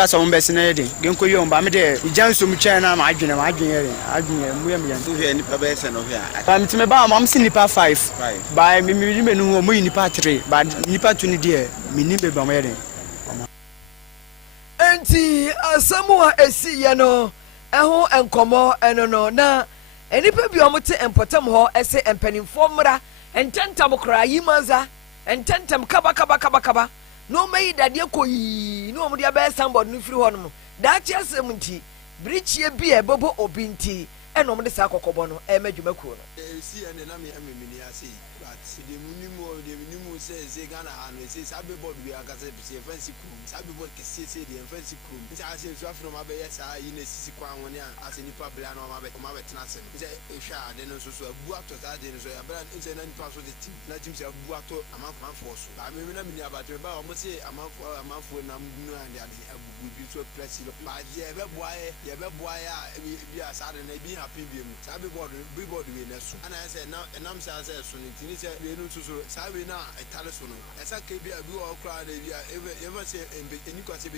That's on best in the Gunko Yom, but the Johnson China, my junior, any person of here. I'm to my bomb, I'm seeing Nipa 5 by me, who are Nipa 3, but Nipa 20 dear, me Nipa Bomber. Auntie, Samoa, see, you know, Eho and Como, and no, na, and if you are and Potom Ho, essay and penny formula, and tentam cry, Yimaza, and tentam kaba. No may that you could no more best somebody new through one. That just 70. Bridge ye be a bobo or binti, and no more the Sako Cobono, and Majumako. See, and then I'm a see, but the Munimu says, Gana, and says, I'll be bored. We are going to see a fancy crew. I'll be bored to see the fancy crew. I say, from my best, I in a Sisquan one year, as in Pablan or my Nassen. Then also a Buato that is a brand incident pass of the team. Let himself Buato a month for. I mean, I'm about to almost say a month when I'm new and will be so pleasant. But the boy, we are sad and they be happy. I'll be bored with us. And I said, now, and I'm sad, soon. We know to Sabina, a telephone. As I can be a blue or crowd, ever say, and you can say,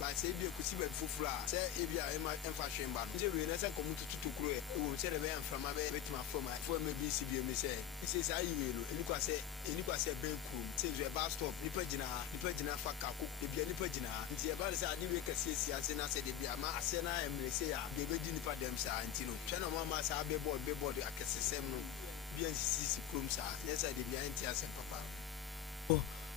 by Sabia could see for flower. Say, if you are in my fashion band, we never come to Croy, who will say a man from my bed for my former BCB. Say, he says, I will, and you can say, Ben Coom, since you're about stop, Nipajina, Fakaku, if you're Nipajina, it's about as I didn't make a CC, as I said, if you are my Sena and Messiah, baby didn't put them, sir, and Tino. Channel Mamma, I be bored, I can say, BNCC Crooms, yes, I did behind tears and papa.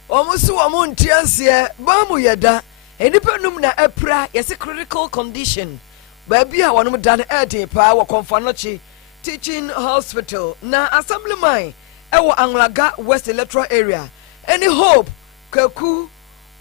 Almost a moon tears here, Bamu Yada, and dependum na epra, yes, a critical condition. Baby, I want to done at a power confanochi teaching hospital. Na assembly mine, Ewa Anglaga West Electoral area. Any hope, Kaku,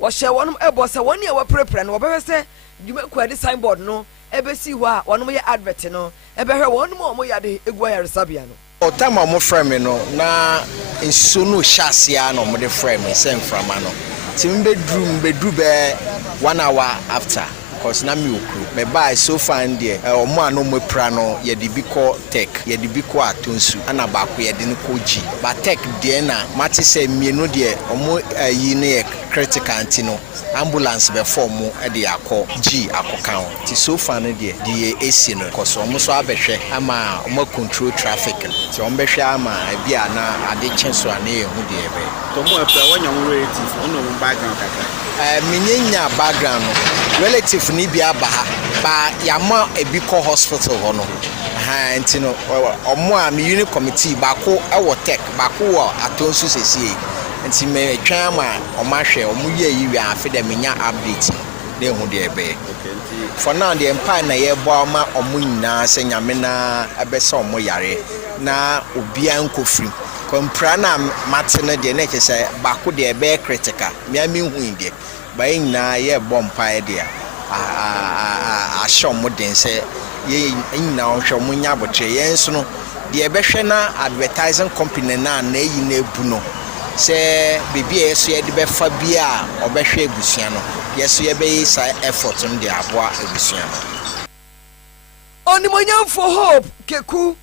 was share one of Ebosa 1 year prepare and whatever say, you make quite the signboard no, ever see what one of your advert no, ever hear one more Moyadi Eguaya Sabiano. O time mo frame no na nsunu hyasia no mo de frame same from ano tim bedru be 1 hour after cause na mi okru me buy so far there o mo ano mo pra no ye de bi ko tech ye de bi ko atonsu ana ba ko ye de no ko ji ba tech de na mate say mienu de o mo yi ne critical antino ambulance be form e de akọ G akokan ti so far no de AC no cause o mo so abehwe ama o mo control traffic ti o mbehwe ama bia na ade chenso ana e hu de ebe to mo after wanya mo relative ono mo background kaka minyanya background no relative ni bia ba ha ba yama ebi ko hospital ho no ha ntino omo a mi unit committee ba ko e wo tech ba ko wo atonsu sesie nti me twa ma omahwe omuye yi wi afi de menya update de hu de ebe for now the empire na ye bo ma omunyina se nyame na abese omo yare na obia nkofiri kompra na matene de na kese ba ko de ebe critical me ami hu inde ba nyina ye bo empire de a shomo den se ye nyina ohwe munya botre ye nso no de ebe hwe na advertising company na yi na ebu no se bibi yeso ye de be fa bia obehwe ebusua no yeso ye be sa effort no de aboa ebusua no Onimonyam for hope keku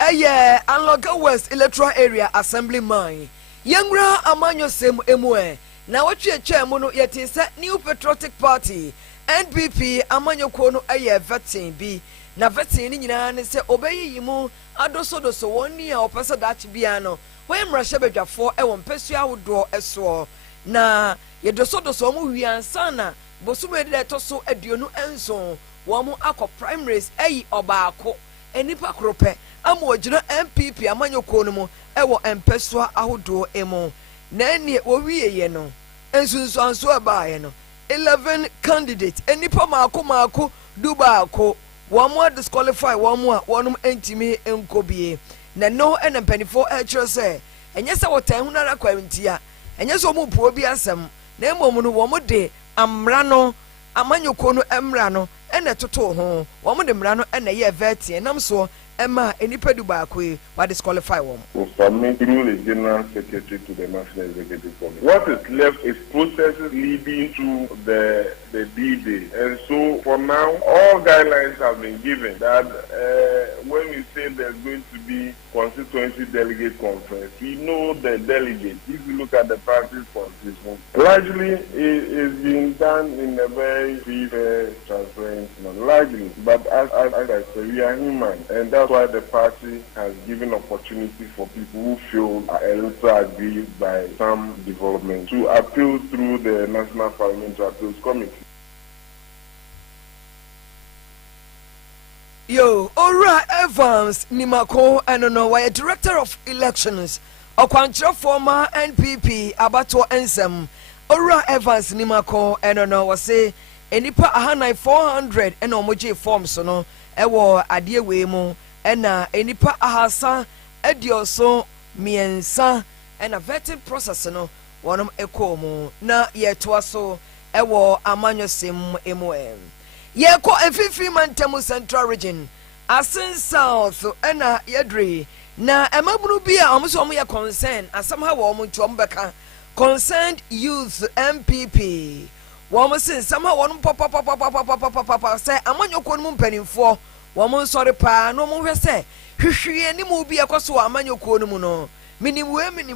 eye Anloga West Electoral Area Assembly mine Yangra amanyo sem emue na watwe mu no yete se New Patriotic Party NPP amanyo ko no eye vetin bi na vetin ni nyina ne se obeyi mu adosodoso woni a opese dachi bia no we mrashe bedwafo e won pesu awodo eso na yedosodoso mu wiansa na bosume de toso aduonu enso wo mu akọ primaries eyi obaako enipa krope amojina MPP amanyoko no mu e wo empesu awodo emo na eni wo wieye no ensunsuanso abaaye no 11 candidates enipa maako dubaako wo mu disqualify wo mu a wonum entimi enkobie na no enampanifo ekire se enye se wotan hunara kwantia enye se omu puo bi asem na emom no wo mu de amra no amanyoko no emra no ene toto ho wo mu de mra no ene ye vetie nam so ema enipa du ba ko wa disqualify wo will submit through the General Secretary to the National Executive Committee. What is left is processes leading to the D-Day. And so for now, all guidelines have been given that when we say there's going to be constituency delegate conference, we know the delegates. If you look at the party's constitution, largely it is being done in a very free, fair, transparent manner. Largely, but as I said, we are human, and that's why the party has given opportunity for people who feel a little aggrieved by some development to appeal through the National Parliamentary Appeals Committee. Yo, Ora Evans Nimako, I don't know why, Director of Elections, Okwancho former NPP, Abato Ensem. Ora Evans Nimako, I don't know what say, Enipa Ahana 400 and Omoji forms, no, Ewo Adie Wemo, and Enipa Ahasa, Edioso, Miensa, and a vetting process, no, one of Ekomo, na yet was so, Ewo Amanyo Sim Emoem. Yeko efifi mantemu Central Region asin South ena yedri na emabunu bia omuso omu ya concern asamha wo omu ntom beka concerned youth MPP wo mu sin samha wonu papa say amanyoko nu mpanimfo wo mu nsori pa no mu hwe say hwehwe ni mu bia kwaso amanyoko nu mu no minim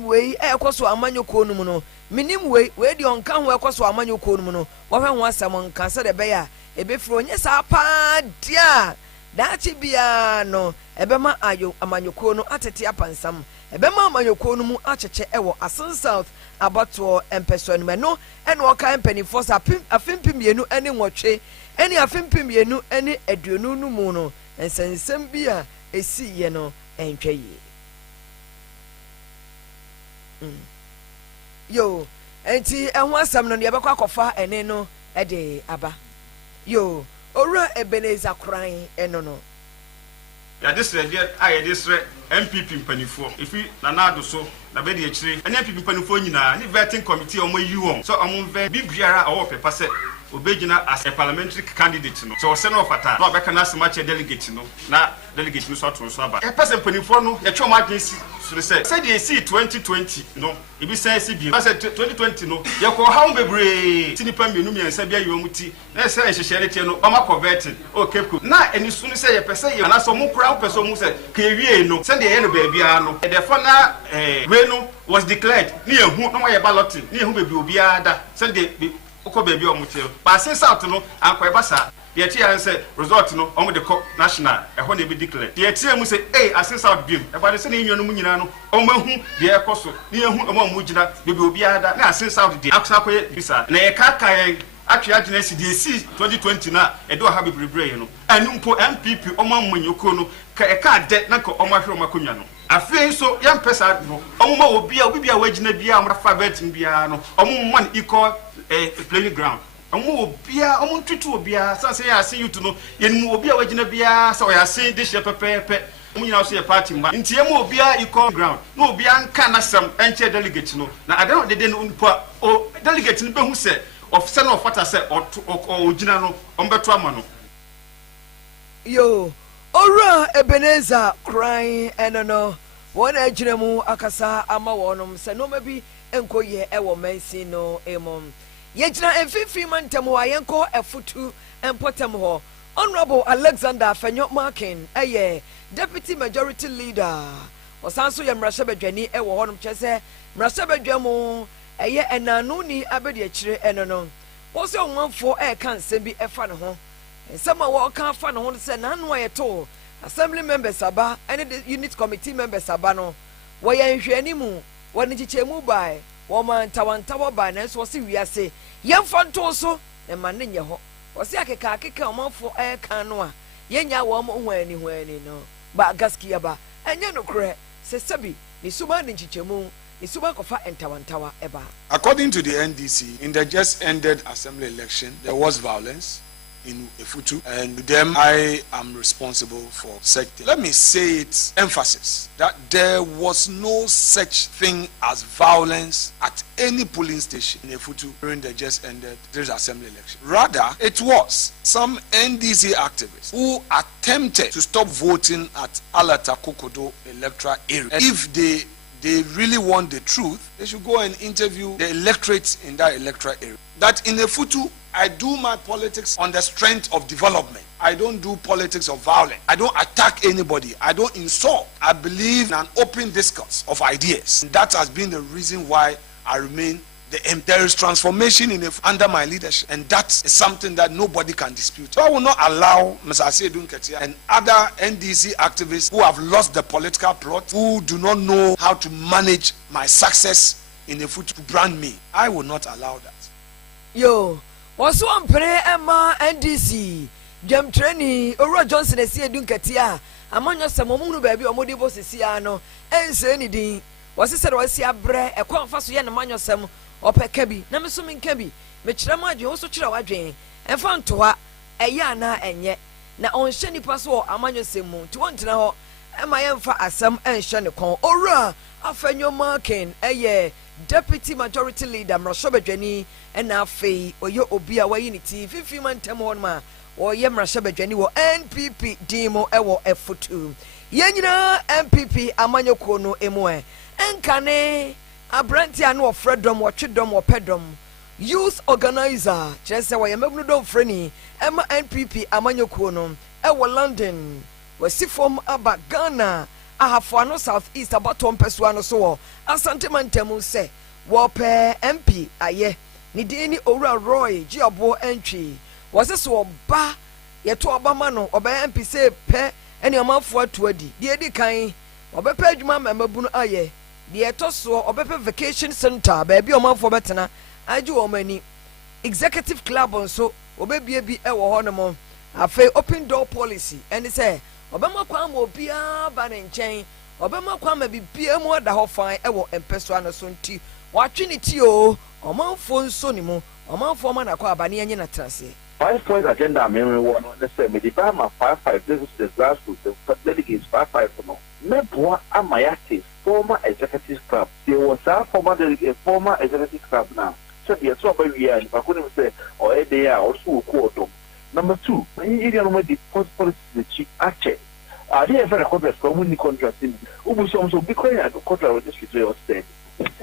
we ekwaso amanyoko nu mu no minim we di onka ho ekwaso amanyoko nu mu no wo hwe ho asam nka se de be ya ebefro nye sa pa dia dachi bia no ebema ayo amanyoko no atete apansam ebema amanyoko no mu acheche ewo Asin South abato empeso no no ene oka empani force afimpim yenu ene nwotwe ene afimpim yenu ene aduonu no mu no ensensem bia esi ye no entwaye yo enti enho asam no yebekwa akofa ene no ede aba yo ora Ebenezer Kran eno no ya desre dia aye desre MPP mpanifo ifi na nado so na be de akire ene MPP mpanifo nyina ni vetting committee omo yi won so omo ve bibiara awo pepa se obegina as a parliamentary candidate no so se no fata no be kana semache delegate no na delegate no so to so aba e person mpanifo no ya twa ma si so say de see 2020 no e bi say bi say 2020 no ye ko hawo bebre tinipa mienu miensa bia yiwa muti na say hyehyere tie no oma converting okay cool na eni so no say ye pese ye na so mo kura pese mo say ka ewie no say de ye no ba bia no e de for na we no was declared ni ehu no ye balloting ni ehu bebi obi ada say de uko baby omutel ba Asin South no anko basa ye tie an say result no omo de ko national e ho na be declare ye tie mu say Asin South bim e ba de say ni nwanu mu nyina no omo hu de e koso ni ehu omo mu gina bebi obi ada na Asin South de aksa ko ye bisa na ye kaka ye atwa agina si de si 2020 na e do ha bebre no anu mpo MPP omo amanyoko no ka e ka de na ko omo ahwe omo akonwa no afei so yam pesa no omo ma obi a wagina bia amra fa betin bia no omo man equal playing ground omo obia omo ntutu obia sa say Asin youth no yenmu obi a wagina bia sa o Asin de hye pepepe omo nyina so ye party mba ntie mo obia equal ground no obia nka na sam enche delegate no na adan de no mpa o delegate no behu se officer no fata se o gina no ombeto ama no yo ora Ebenezer Kran eno wona agiremu akasa ama wonom se no mabi enkoye ewo mansi no emom yegina emfifi mantemu ayenko efutu empotem ho Honorable Alexander Fenyo Markin Deputy Majority Leader osanso ye mrashabadwani ewo honom chese mrashabadwamu enanu ni abedi akire eno no wo se onwanfo kan sembi efa ne ho nsema wo kan fa ne ho se nanu ayeto assembly members aba and the unit committee members aba no wo ye nhwani mu woni chichemu bai wo man tawantawa ba na so se wiase yemfa nto so e man ne nye ho wo se akeka omanfo kan no a yenya wo mo hwani no ba gaskiya ba enye no kre se sabi ni suba ni chichemu According to the NDC, in the just ended assembly election, there was violence in Efutu, and them I am responsible for such thing. Let me say it, emphasis, that there was no such thing as violence at any polling station in Efutu during the just ended this assembly election. Rather, it was some NDC activists who attempted to stop voting at Alata Kokodo electoral area. If they they really want the truth, they should go and interview the electorate in that electoral area. That in a Futu, I do my politics on the strength of development. I don't do politics of violence. I don't attack anybody. I don't insult. I believe in an open discourse of ideas. And that has been the reason why I remain the M. There is transformation under my leadership, and that is something that nobody can dispute. So I will not allow Mr. Aseedun Ketia and other NDC activists who have lost the political plot, who do not know how to manage my success in the Futu, to brand me. I will not allow that. Yo, what's one pray Emma NDC? Jam training, Ora Johnson Aseedun Ketia. Among us, some woman baby or Modibo Siciano, and say anything. Was it said was ya bre a confaso yan manyo sem or per kebi, Namasum kebi, Mechrama, you also chill away, and found to her a yana and yet. Now on Shani Paso, Amanyo Simu, to want to know, am I am for a some and Shanacon, Ora, after your marking, a year, Deputy Majority Leader, Mrashoba Jenny, and now Fay, or your Obia Wainity, 50 man Tamonma, or Yamrashoba Jenny, or NPP Demo, Ewo F2. Yenina MPP Amanyo Kono Emoe. Enkane abranti anu ofredom watchedom opedom youth organizer chese wa yemebnudom freni ema NPP amanyokuo no e wo London wasifom aba Ghana ahafo ano South East abatom peso ano so asante mantemu se wo pe MP aye ni dini owura Roy Giabo entry wasese oba yeto obama no oba MP se pe ene amafo atuadi de edi kan obepa adwuma mamabunu aye the etoso obepe vacation center baby omanfo betena age omani executive club onso obebie bi e wo hono afa open door policy and say obema kwa ma obia ba ne nchen obema kwa ma bibia mu da ho fan e wo empeso anaso nti watwe ne ti o omanfo nso ni mu omanfo ma na kwa abane anye na trase 5 point agenda memory one on the same the Bama 5-5 this is the grassroots the delegates 5-5 no meboa amayate former executive club there was a former executive club now so the so by we are if I couldn't say or they are also quote number 2 when you know the policy the chief actually they have a contract for winning contract in ubuso so because the contract with this was said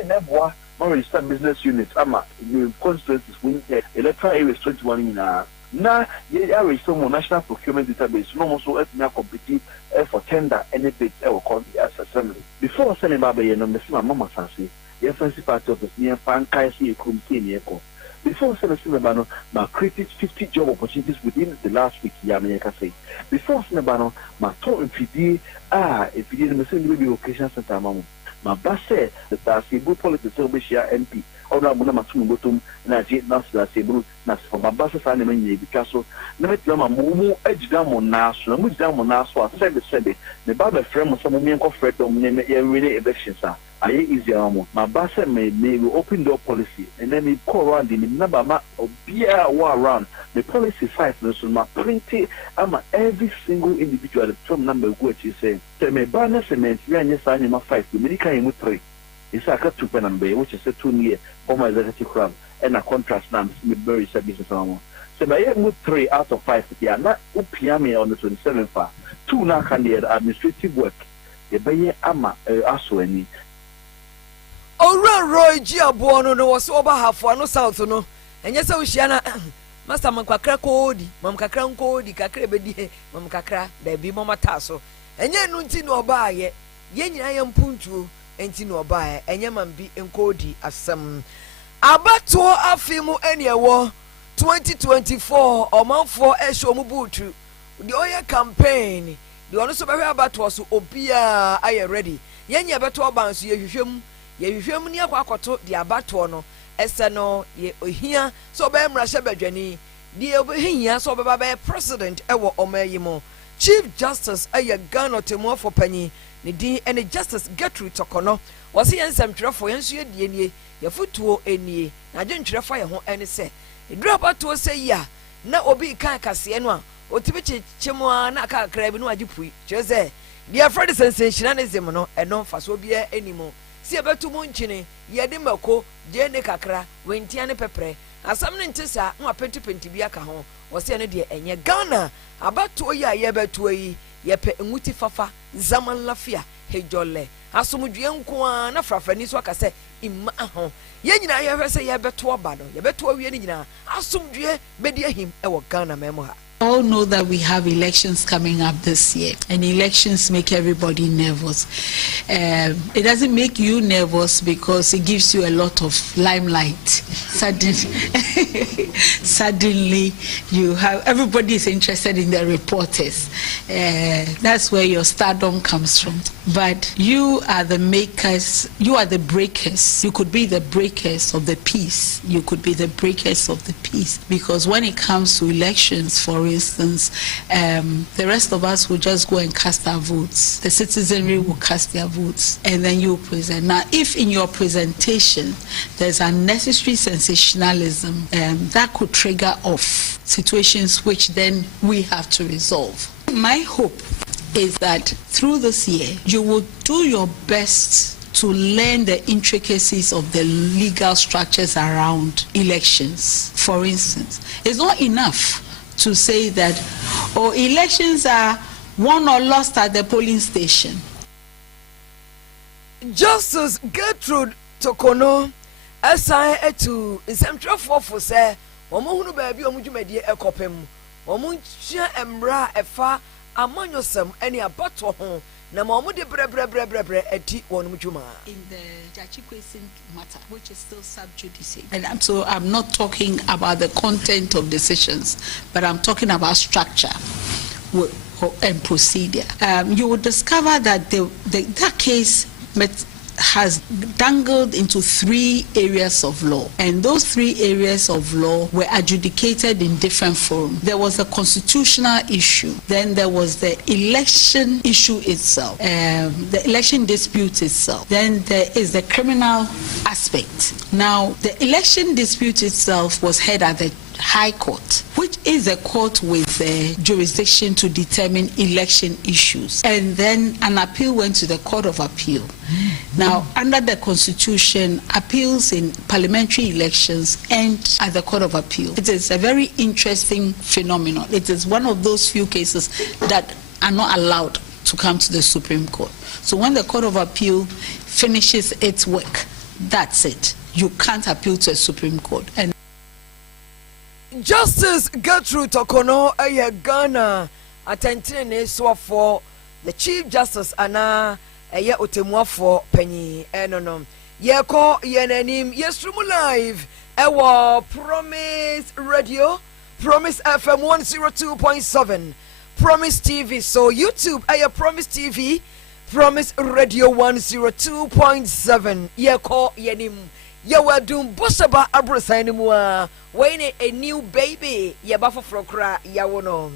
meboa register business units ama new constituencies win electoral areas 21 na ye are some national procurement database no so at na compete for tender any bid e will come as assembly before sending baba ye no me see mama sanse ye fancy party of the near fan kai see ekrum tin ko before sending baba no ma created 50 job opportunities within the last week ya me ka say before sending baba no ma to mfidi mfidi me say be occasion center mamu ma base the Cebu politics will be share MP or na matumu botum na je na Cebu na for ma base sa na manye because na metia ma mumu agidamo na so na mugidamo na so asebe me ba be frame so mumu enko freedom ne ye really elections aye easy amo ma base me open door policy and then me call around the number ma obia wa around the policy site no so ma print ama every single individual the term number go at you say me ba na cement we anya sa anya ma 5 me kan mu 3 isa ka 2 number which is 2 year former executive club and a contract now me very services amo so by mu 3 out of 5 yeah na upia me on the 27th 2 na can the administrative work e be ama aso ani Ora Roy Giabo no was over half no South no enye se uhiana Master Mankakra kodi mamkakra nkodi kakra bedi mamkakra da bi momata so enye nu nti no oba ye nyina ye mpuntuo enti no oba ye enye mambi nkodi asem abato afimu enewo 2024 omanfo ehwo mu butu the oya campaign the ono so be abato so obia aye ready yenye beto oban so yehwehwem ni akwakoto the abato no ese no ye ohia so be mrahye badwani die obehia so be baba president ewo omayimo chief justice aye Ghana temo for panyi ne din ene justice Gertrude Tokono wose yensem twerefo yenso ye nie ye futuo enie na dwentwerefo ye ho ene se idrabato se ya na obi kan kase no a otibi chemu na aka kra bi no agipui cheze die friend sensationalism no eno faso bia enimo si ebetu mu nchine yede mako je ne kakra wentia ne pepre asam ne ntisa nwa penti bia ka ho wose ne de enye Ghana abato ya ye betu yi ye pe enwuti fafa zaman lafia hejole asomdwe nko a na frafani so aka se imma ho ye nyina ye hwe se ye beto aba no ye beto awie ni nyina asomdwe bedi ahim e wo Ghana memo ha. All know that we have elections coming up this year, and elections make everybody nervous. It doesn't make you nervous because it gives you a lot of limelight. Suddenly, you have everybody is interested in the reporters. That's where your stardom comes from. But you are the makers. You are the breakers. You could be the breakers of the peace. You could be the breakers of the peace, because when it comes to elections, for instance, the rest of us will just go and cast our votes. The citizenry will cast their votes, and then you present. Now, if in your presentation there's unnecessary sensationalism, that could trigger off situations which then we have to resolve. My hope is that through this year, you will do your best to learn the intricacies of the legal structures around elections. For instance, it's not enough to say that, oh, elections are won or lost at the polling station. Justice Gertrude Tokono, assign to Central for say, Omohunu baby, Omujumedi Ekopem, Omuncha Embra Efa, Amanyosem, any abato home. Na mamu de bre eti wonu juma in the Jachikwesin matter, which is still sub judice. And I'm not talking about the content of decisions, but I'm talking about structure and procedure. You will discover that that case has dangled into 3 areas of law, and those 3 areas of law were adjudicated in different forums. There was a constitutional issue, then there was the election issue itself, the election dispute itself, then there is the criminal aspect. Now, the election dispute itself was heard at the High Court, which is a court with jurisdiction to determine election issues, and then an appeal went to the Court of Appeal. Now, under the Constitution, appeals in parliamentary elections end at the Court of Appeal. It is a very interesting phenomenon. It is one of those few cases that are not allowed to come to the Supreme Court. So when the Court of Appeal finishes its work, that's it. You can't appeal to a Supreme Court. And Justice Gertrude Tokono, Ghana, attending so for the Chief Justice Anna, Otemwa for Penny, Enonom. Yeko, Yenanim, yes, live, Promise Radio, Promise FM 102.7, Promise TV, so YouTube, Promise TV, Promise Radio 102.7, Yeko, Yenim. Yawa dum bosaba abrosani mua wene a new baby yabafa frokra yawono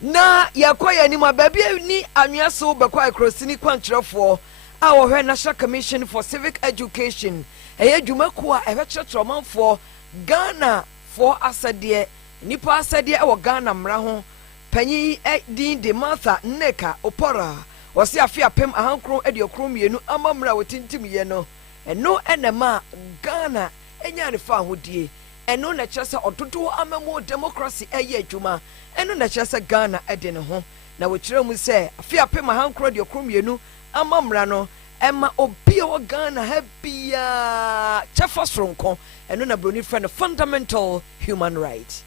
na yakoya ni mababi ni anyaso bekwa krosini kwantrefo a wo hwe National Commission for Civic Education eye dwumako a ehwekyerɛkyerɛmanfo Ghana for asade nipa asade e wo Ghana mra ho panyi din de Martha Nneka Opora wose afia pem ahankro ediokro mienu amamra wotintim ye no eno enema Ghana enya ne fa hodie eno na kyerɛ ododo amamo democracy eye adwuma eno na kyerɛ Ghana ede ne ho na wokyerɛ mu sɛ afia pem ahankro ediokro mienu amamra no ema obi o Ghana ha bia kyɛfa soronko eno na broni friend fundamental human right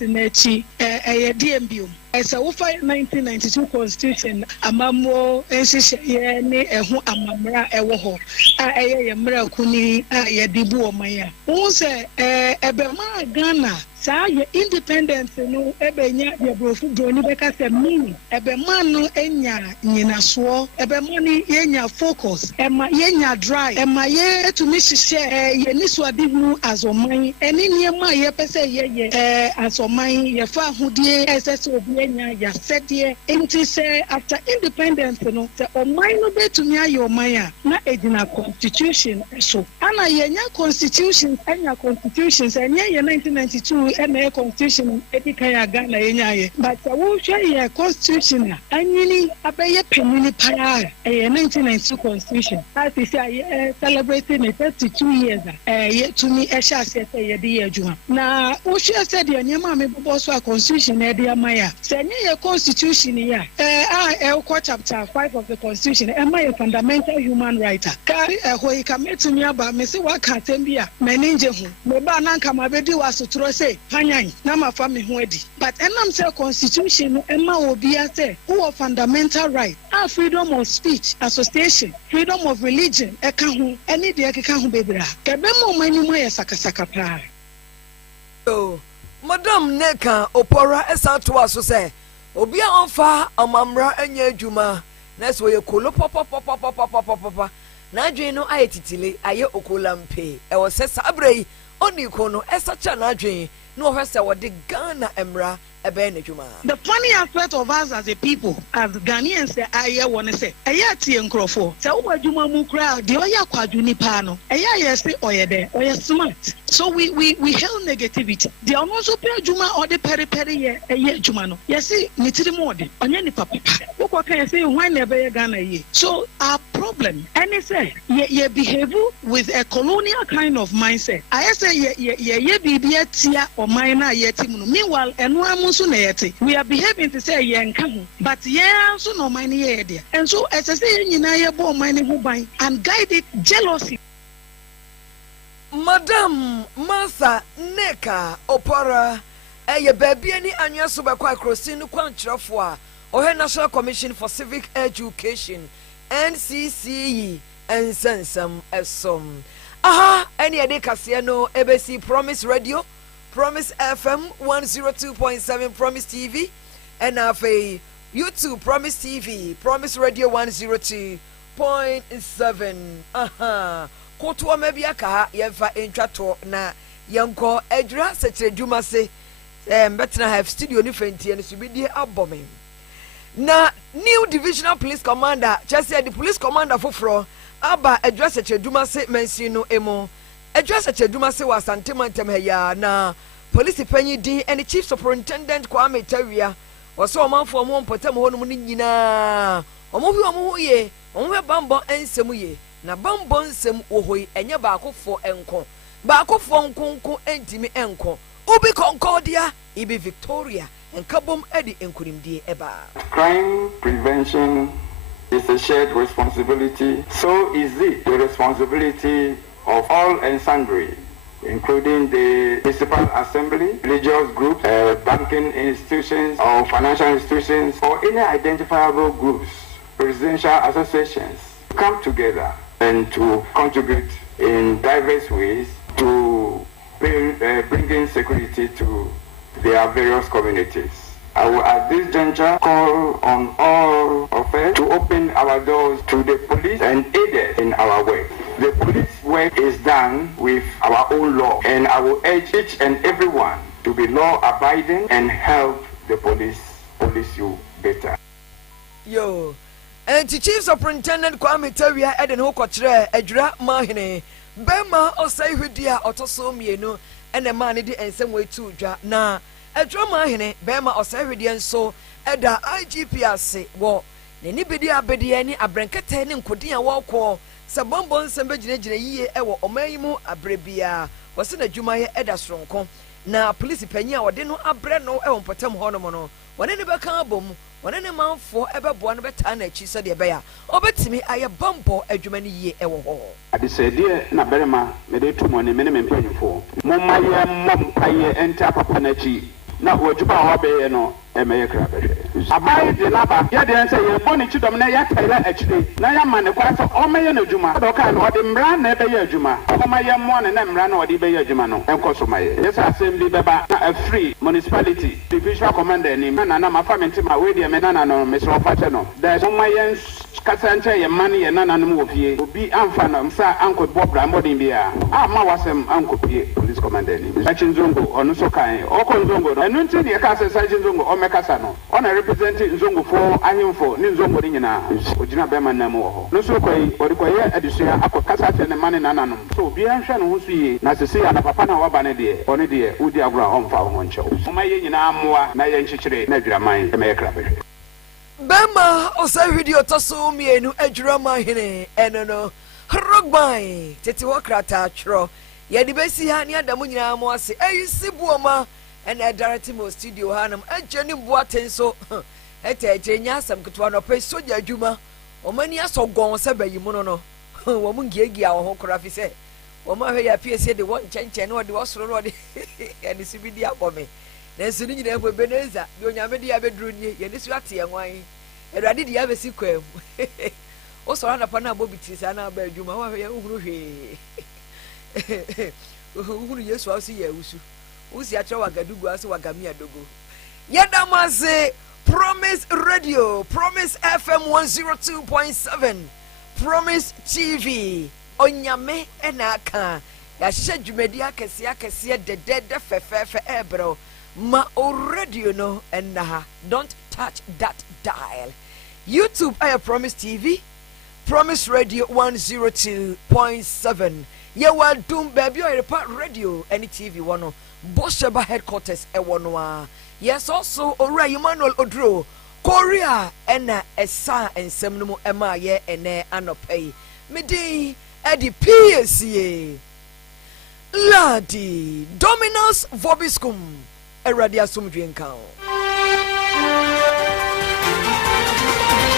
Nechi DMBU as a Wofa 1992 Constitution amamo nhyehyɛ ne ɛho amamra ɛwɔ hɔ a ɛyɛ mra kuni a yɛdibu ɔman a wo sɛ ɛbɛma Ghana saa yɛ independence no ɛbɛnya yɛbrofo broni bɛka sɛ mini ɛbɛma no enya nyinasoɔ ɛbɛma no yɛnya focus ɛma yɛnya drive ɛma yɛtumi hyehyɛ yɛni so ade mu azɔman ɛne nneɛma a yɛpɛ sɛ yɛyɛ azɔman yɛfa ahodie ɛsɛ sɛ obi enya yɛsɛdeɛ nti sɛ after independence no sɛ ɔman no bɛtumi ayɛ ɔman a na ɛgyina constitution so ana yenya constitutions enya constitutions enya ye 1992 ena constitution edika Ghana yenya ye but wo hwe ye constitution anyini abeye penini para 1992 constitution as is celebrating 32 years ye to me ehya se ye de ye adwuma na wo hwe se de nyema me bobo so constitution e de amaya se nye ye constitution ya chapter 5 of the constitution am a fundamental human right ka ho ka metumi aba me se wa ka tembia maninje ho me ba na nka mabedi wasotro se panyan na mafa me ho adi but enam say constitution emma obi ase who fundamental right freedom of speech association freedom of religion eka ho eni de eka ho bebra ka be mo mani mo ye sakasaka pa Madam Neka Opora esa to aso se obi a onfa amamra anya adwuma na so ye kolo papa na adwen no ayetitile aye okolampe e wo se sabrei oni kono esa cha na adwen no hwese wo de Ghana emra ebe na adwuma. The funny aspect of us as a people as Ghanaians say aye won say aye tie nkrofo se wo adwuma mu kra de oya kwadwu nipa no aye say oye smart. So we hail negativity. The also pay juma or the peri ye juma no. Yes, nitiri mode. Onye ni papa. Woko can say why never Ghana ye. So our problem, and it say ye behave with a colonial kind of mindset. I say ye bibia tia or minor ye timuno. Meanwhile, and we are behaving to say ye nkahu, but ye also no mind ye there. And so as I say, you know ye bo mind who buy and guided jealousy. Madam Martha Neka Opora eye baby ani anwa so be kwa krosi no kwankyerefo a ohe National Commission for Civic Education NCCE ensensam esom aha ene ade kase no ebesi Promise Radio Promise FM 102.7 Promise TV and afei YouTube Promise TV Promise Radio 102.7 aha koto mabi aka yemfa entwato na yenko edra secreduma se betna have studio ni fentie ne so bidie abomen na new divisional police commander just said the police commander foforo aba edra secreduma se mensi no emo edra secreduma se wasante mantem ya na police panyi din and chief superintendent Kwame Tawia waso omanfo mo mpotam ho no mu nyina omo ye omo bambo ensemu ye na bambon sem ohoi enye baakofo enko baakofo nkonko entimi enko ubi concordia ibi Victoria enkabom edi enkurimdie eba. Crime prevention is a shared responsibility. So is it the responsibility of all and sundry, including the municipal assembly, religious groups, banking institutions or financial institutions, or any identifiable groups, residential associations, come together and to contribute in diverse ways to bringing security to their various communities. I will at this juncture call on all of us to open our doors to the police and aid us in our work. The police work is done with our own law, and I will urge each and everyone to be law-abiding and help the police you better. Yo. And the chief superintendent Kwame Tawia eden ho kokyere adwura mahene bema osai hwedia otoso mienu ene ma ne de ensem wetu dwa na adwura mahene bema osai hwedia nso eda IGP ase wo ne ni bedi abedi ani abrenkete ne nkodi a wo se bombo nsem begina yiye ewo omayimu abrebia wose na dwuma ye eda soronko na police panyi a wode no abre no ewo mpotam ho no mo no wone ne beka abom wone ne manfo ebeboa no beta na achi so de be ya obetimi aye bambo adwuma ne yie ewo ho adisede na berema me de tumo ne me mpanyufo mommaye mompaye enta papa na achi na wadwuma ho be ye no emeye kra behwe abai de laba ye de nse ye boni chidom na ya taila achide na ya mane kwa so omeye na adwuma do ka no de mra na ebe ye adwuma omaye mo ne na mra na ode be ye adwuma no enkoso maye yes assembly beba na a free municipality divisional commander ni na mafamenti ma we de me na no me so fa no da omaye kasanche ye mane ye na no mo fie obi amfa no msa anko bobra modin bia ama wasem anko pie police commander ni Sergeant Zongo ono so kan okon Zongo no enu nti ne ka se Sergeant Zongo o mekasa no ona represent Zongo for ahemfo ni Zongo ni nyina ogina be man na mu ho no so koi odi koye adisua akokasa te ne mane nananom so bi anhwe no ho so yi na se se ana papa na waba ne de oni de udi agura omfa ho nchew o ma ye nyina amoa na ye nchichire na adwiraman e me kra be Bema osa video toso mienu adwiraman hene eno no Rogbai tete wokrata chro ye di besi ha ne adamu nyina mo ase eyisi buoma ena directing mo studio hanam ageni buaten so ete nya asam ketwa no pe soja adwuma o mani asogon se bayi mu no wo mu ngiagia wo ho kora fi se wo ma hwe ya Piesie de won chenchen no de wosoro no de ye di sibidi akome na nsu ni nyina ebo beneza de onyame de ya bedru ni ye ni su ate enwan erade de ya besi kwam o so na pa na bobiti sa na ba adwuma wa hwe uhuru hwe uhuru Yesu asu ya usu usi acha wagadugu asu wagamia dogo yedamaze Promise Radio, Promise FM 102.7, Promise TV onyame enaka ya shedwumedi akese de fefefe ebro ma o radio no enna don't touch that dial. YouTube I Promise TV, Promise Radio 102.7. Ye wa dum baby o report radio any TV wono Bosheba headquarters e wono. Yes also Ora Emmanuel Odro Korea ena esa ensem no ema ye ene anopei medi edi Piesie Lardi Dominus Vobiscum Eradia Sumdwenkan.